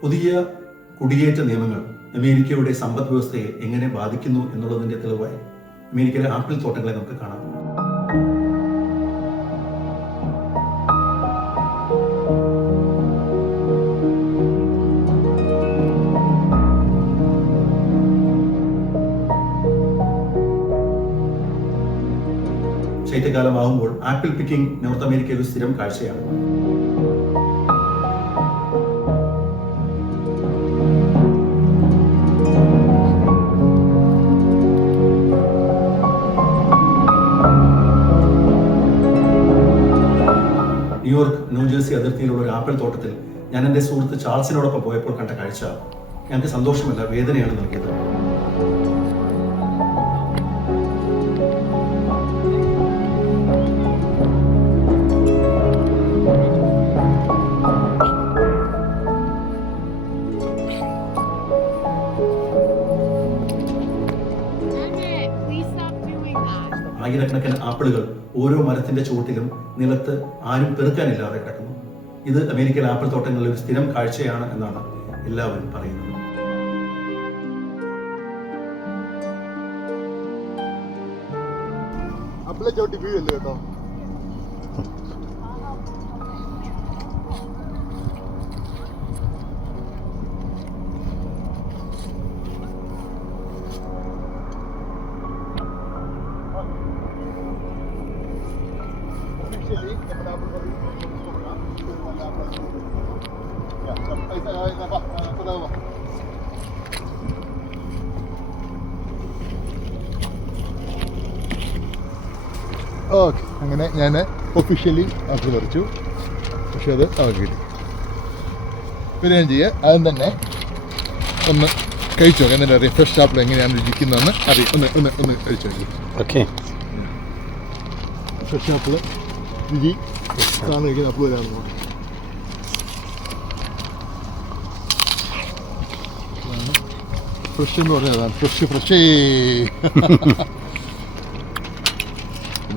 പുതിയ കുടിയേറ്റ നിയമങ്ങൾ അമേരിക്കയുടെ സമ്പദ് വ്യവസ്ഥയെ എങ്ങനെ ബാധിക്കുന്നു എന്നുള്ളതിൻ്റെ തെളിവായി അമേരിക്കയിലെ ആപ്പിൾ തോട്ടങ്ങളെ നമുക്ക് കാണാം. ശൈത്യകാലമാകുമ്പോൾ ആപ്പിൾ പിക്കിംഗ് നോർത്ത് അമേരിക്കയിൽ ഒരു സ്ഥിരം കാഴ്ചയാണ്. ന്യൂയോർക്ക് ന്യൂജേഴ്സി അതിർത്തിയിലുള്ള ഒരു ആപ്പിൾ തോട്ടത്തിൽ ഞാൻ എൻ്റെ സുഹൃത്ത് ചാൾസിനോടൊപ്പം പോയപ്പോൾ കണ്ട കാഴ്ച ഞങ്ങൾക്ക് സന്തോഷമല്ല, വേദനയാണ് നൽകിയത്. ആയിരക്കണക്കിന് ആപ്പിളുകൾ ഓരോ മരത്തിന്റെ ചുവട്ടിലും നിലത്ത് ആരും പെറുക്കാനില്ലാതെ കിടക്കുന്നു. ഇത് അമേരിക്കൻ ആപ്പിൾ തോട്ടങ്ങളിലെ ഒരു സ്ഥിരം കാഴ്ചയാണ് എന്നാണ് എല്ലാവരും പറയുന്നത്. ഓക്കെ, അങ്ങനെ ഞാൻ ഒഫീഷ്യലി ആപ്പിൾ പറിച്ചു. പക്ഷെ അത് അവർക്ക് കിട്ടി. പിന്നെ ഞാൻ ചെയ്യുക ആദ്യം തന്നെ ഒന്ന് കഴിച്ചു നോക്കാം. എന്നിട്ട് അറിയാം ഫ്രഷ് ആപ്പിൾ എങ്ങനെയാണ് രുചിക്കുന്നതെന്ന് അറിയാം. ഒന്ന് കഴിച്ചു നോക്കി. ഓക്കെ, ഫ്രഷ് ആപ്പിൾ രുചി സാധനം കഴിക്കുന്ന ആപ്പിൾ വരാമെന്ന് പറഞ്ഞു. ഫ്രഷ് എന്ന് പറഞ്ഞാൽ അതാണ് ഫ്രഷ്.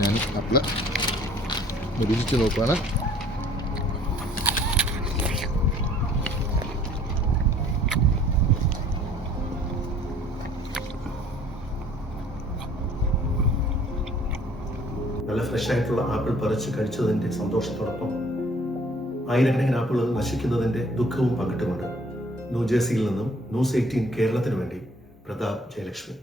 ഞാൻ ആപ്പിള് രുചിച്ച് നോക്കുകയാണ്. നല്ല ഫ്രഷ് ആയിട്ടുള്ള ആപ്പിൾ പറിച്ച് കഴിച്ചതിൻ്റെ സന്തോഷത്തോടൊപ്പം ആയിരക്കണക്കിന് ആപ്പിളുകൾ നശിക്കുന്നതിൻ്റെ ദുഃഖവും പങ്കിട്ടുകൊണ്ട് ന്യൂജേഴ്സിയിൽ നിന്നും ന്യൂസ് 18 കേരളത്തിന് വേണ്ടി പ്രതാപ് ജയലക്ഷ്മി.